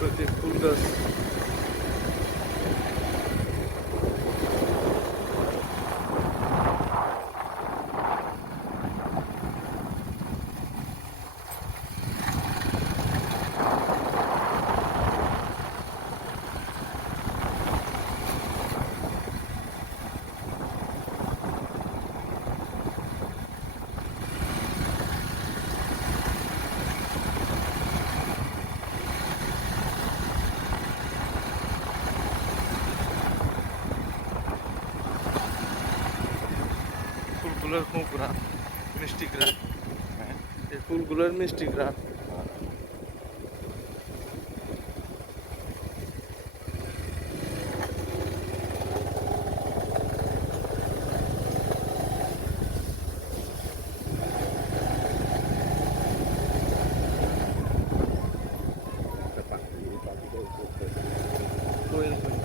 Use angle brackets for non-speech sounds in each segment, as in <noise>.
para ter todas ফুলগুলোর খুব রাত মিষ্টি হ্যাঁ। এই ফুলগুলোর মিষ্টি গ্রাম একটা পাখি এই পাখিটা উপরে কোয়েল পাখি।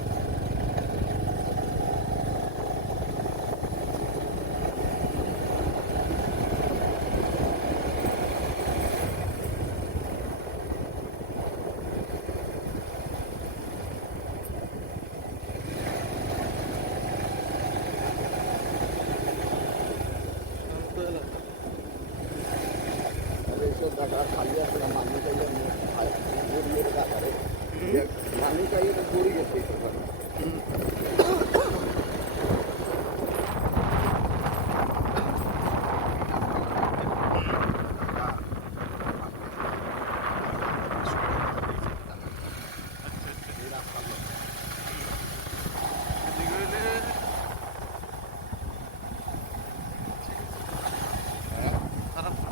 শান্ত এলাকা। আর এইসব জায়গা খালি আছে না মানুষ চাইলে গড়িয়ে রাখারে মানুষ চাইলে তো গড়ি গেছে এইসব জায়গা। এই রাস্তার লোক। এদিকে হইলে হ্যাঁ, খারাপ না।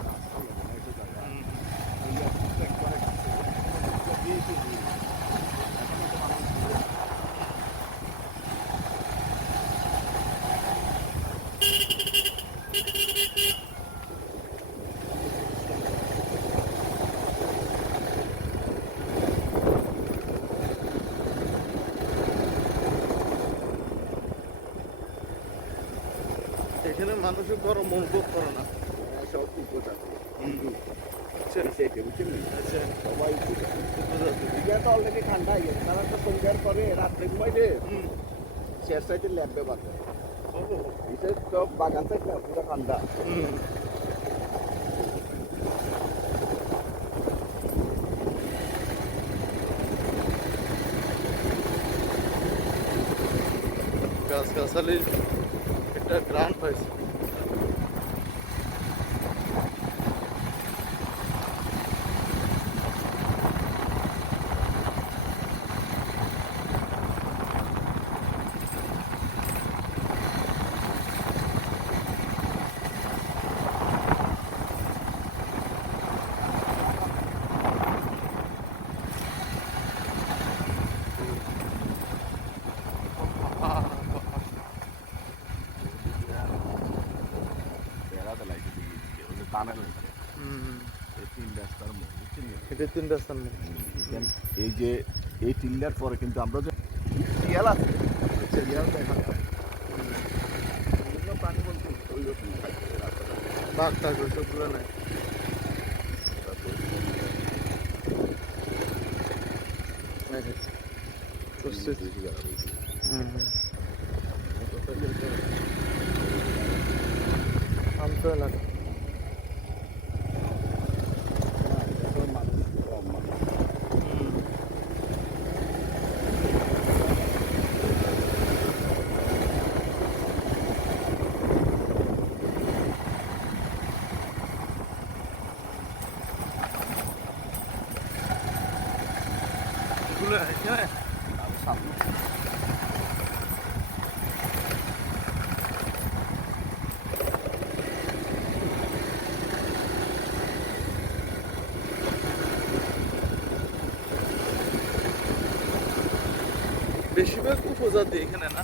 রাস্তার লোক না, এইসব জায়গা। হুম, এই যে প্রত্যেক করে দিয়েছে দিয়ে। এখনও তো মানুষ এখানে মানুষের গরম অনুভব করে না। সব উপজাতি। হিন্দু আচ্ছা? আচ্ছা। সবাই। তো অলরেডি ঠান্ডা হয়ে গেছে তারা তো সন্ধ্যার পরে রাত্রে ঘুমাইলে হুম, শেষ সাইডে ল্যাবে বাঁধে হব। এটা তো বাগান সাইড না পুরো ঠান্ডা। গাছ গাছালির একটা গ্রাম পাইছে ওই টানেল এই তিন রাস্তার? এটা এই যে এই টিল্লার পরে কিন্তু আমরা যে শিয়াল আছে। শিয়াল দেখা যায়। বিভিন্ন প্রাণী বলতে ওই রকম বাঘ থাকবে সবগুলো নাই। এলাকা হুম। এগুলো এখানে বেশিরভাগ উপজাতি এখানে না?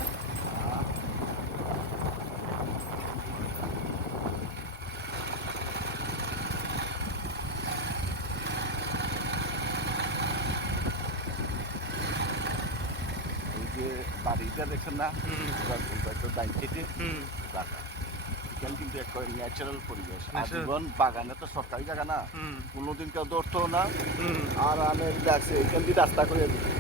বাড়িটা দেখছেন না? ডাইন কেটে রাখা। এখানে কিন্তু একটা ন্যাচারাল পরিবেশ. আজীবন বাগানে তো সরকারি জায়গা না। কোনোদিন কেউ ধরতো না। আর আমি দেখছি এখান দিয়ে রাস্তা করে দিচ্ছি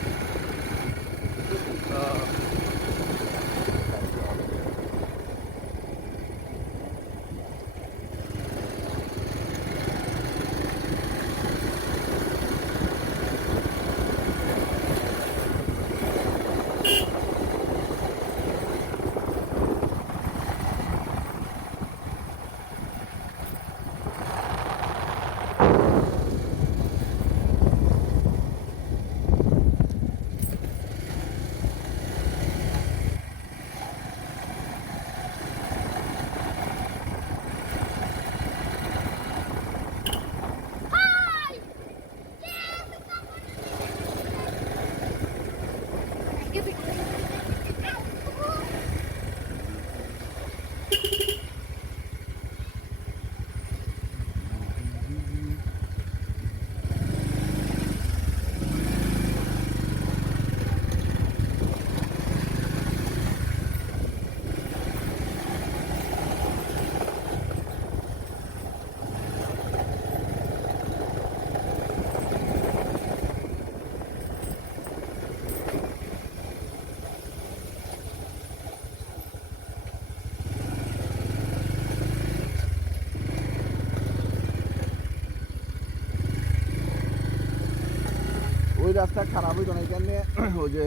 ওই রাস্তা খারাপ হইতো না এখানে <clears throat> ওই যে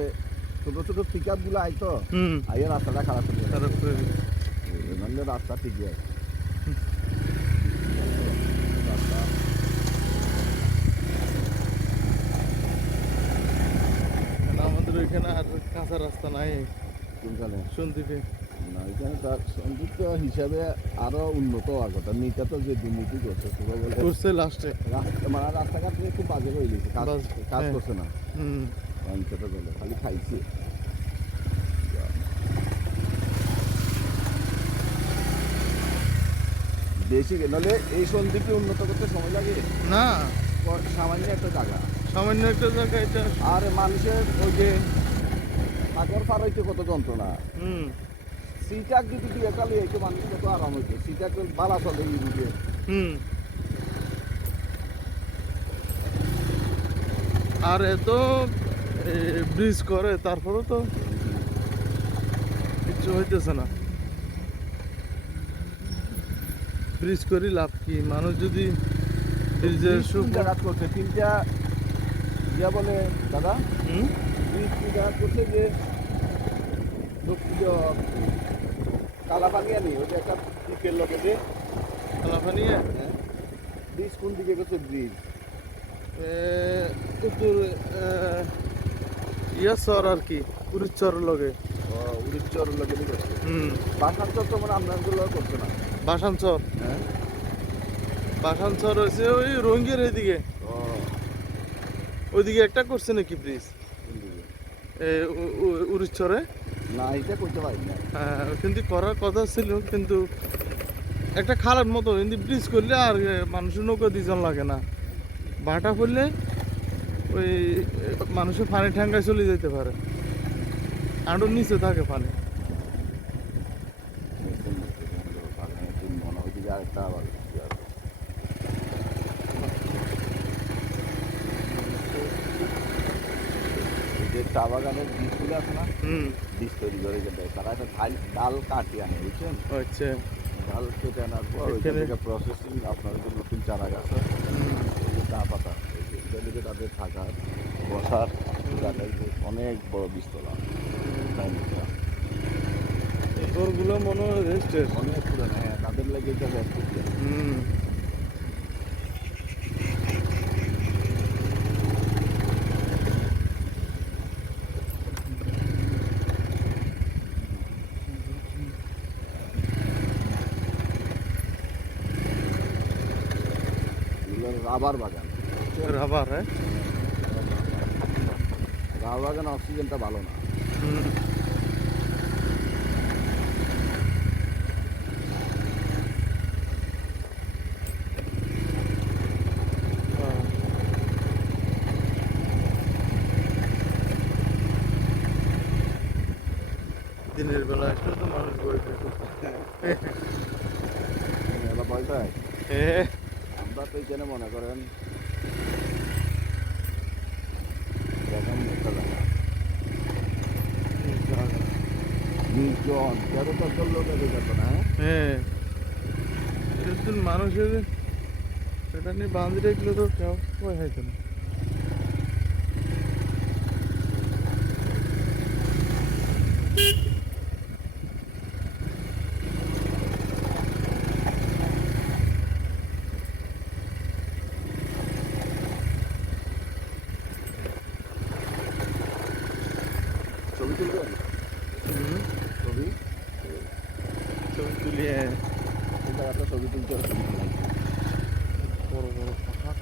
ছোট ছোট পিক আপগুলো আইতো আইয়ে রাস্তাটা খারাপ হয়ে খারাপ রাস্তা ঠিকই আছে। আমাদের ওইখানে আর কাঁচা রাস্তা নাই। সন্দীপে এখানে তার সংযুক্ত হিসাবে আরও উন্নত হওয়ার কথা নিটা তো যে দুর্নীতি করছে করছে লাস্টে রাস্তা মানে রাস্তাঘাট খুব বাজে হয়ে। গেছে কাজ কাজ। করছে না। হুম অঞ্চলটা বলে খালি খাইছে বেশি নাহলে এই সন্দীপে উন্নত করতে সময় লাগে না সামান্য একটা জায়গা সামান্য একটা জায়গা এটা আর মানুষের ওই যে সাগর পার হইতে কত যন্ত্রণা? হুম। সিটাক যদি দিয়ে চালিয়ে একটু আরাম হইতো সিটাক বালা চলে এই হুম। আর এত ব্রিজ করে তারপরেও তো কিছু হইতেছে না। ব্রিজ করি লাভ কি? মানুষ যদি ব্রিজের সুখ জায়গা করছে। তিনটা ইয়া বলে দাদা? হুম? ব্রিজ করছে যে ওটা একটা দ্বীপের লোকে যে কালাফানিয়া ব্রিজ কোন দিকে করছে ব্রিজ? উত্তর আর কি লগে। উড়িচ্চর করছে হুম। তো মানে করছে না? হ্যাঁ। হয়েছে ওই রঙ্গির ওইদিকে একটা করছে নাকি ব্রিজ? উড়িচ্ছরে না এটা করতে পারি না। কিন্তু করার কথা ছিল কিন্তু একটা খারাপ মতো কিন্তু ব্রিজ করলে আর মানুষের নৌকা দুজন লাগে না। ভাটা পড়লে ওই মানুষের পানি ঠ্যাঙ্গায় চলে যেতে পারে। আঁটুর নিচে থাকে পানি। মনে চা বাগানের বীজগুলো আছে না হুম। বীজ তৈরি করে যে দেয় তারা একটা ঢাল ডাল কাটিয়ে আনে বুঝছেন? আচ্ছা। ডাল কেটে আনার পর ওইখান থেকে প্রসেসিং আপনার যে নতুন চারা গাছ চা পাতা থেকে তাদের থাকার বসার জায়গায় অনেক বড় বীজতলা তাই মনে হয় রেস্টের অনেক পুরানো হ্যাঁ তাদের লাগে এটা ব্যস্ত হুম। রাবার বাগান। রাবার হ্যাঁ? রাবার বাগান অক্সিজেনটা ভালো না। দিনের বেলা একটু তো মানুষ বই পায় হ্যাঁ। আমরা তো মনে করেন হ্যাঁ? হ্যাঁ। মানুষের সেটা নিয়ে বাঁধি রেখলে তো কেউ কয় হয়েছে না ছবি তুলবেন হুম, ছবি ছবি তুলি হ্যাঁ এই জায়গাটা ছবি তুলতে হবে বড় বড় পাহাড়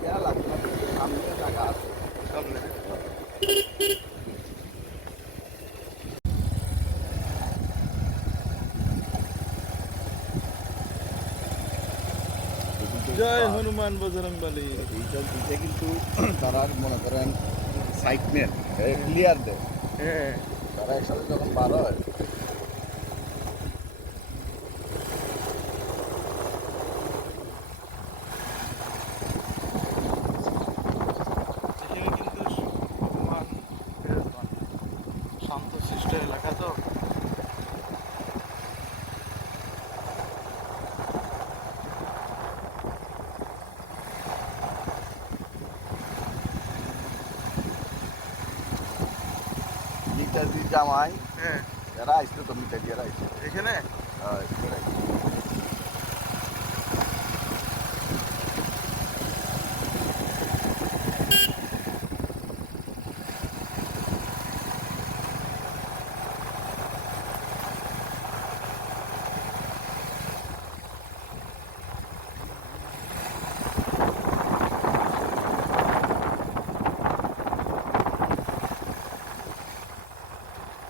দেয়া লাগবে না, কিন্তু সামনে জায়গা আছে সামনে জয় হনুমান বজরং বলি। এইটা দিতে কিন্তু তারা মনে করেন সাইটমেন্ট ক্লিয়ার দেয়। হ্যাঁ। তারা একসাথে যখন বার হয় এখানে কিন্তু হনুমান বিরাজমান শান্ত শিষ্ট এলাকা তো জামাই। হ্যাঁ। এরা আসতো তো মিটাজি এরা আসতো এখানে? হ্যাঁ, এরা আসতো।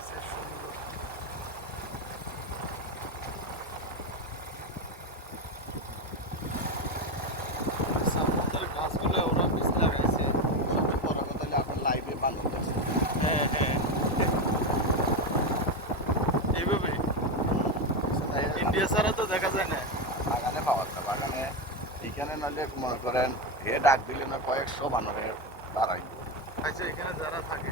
সে সুন্দর সামনের গাছগুলো ওরা বেশ লাগাইছে সবচেয়ে বড় কথা হলো আপনার লাইভে বান্ধব আছে হ্যাঁ হ্যাঁ এইভাবে ইন্ডিয়া ছাড়া তো দেখা যায় না বাগানে পাওয়া যায় বাগানে এখানে নাহলে মনে করেন হে ডাক দিলে না কয়েকশো বানরের দাঁড়াই আচ্ছা এখানে যারা থাকে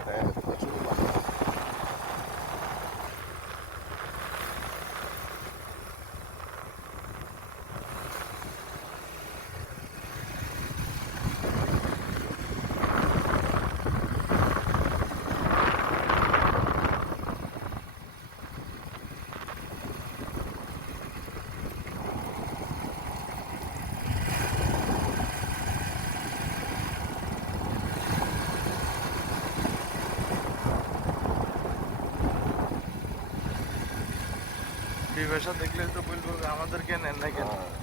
বিবেশা দেখলে তো বলব আমাদেরকে নেন না কেন হ্যাঁ।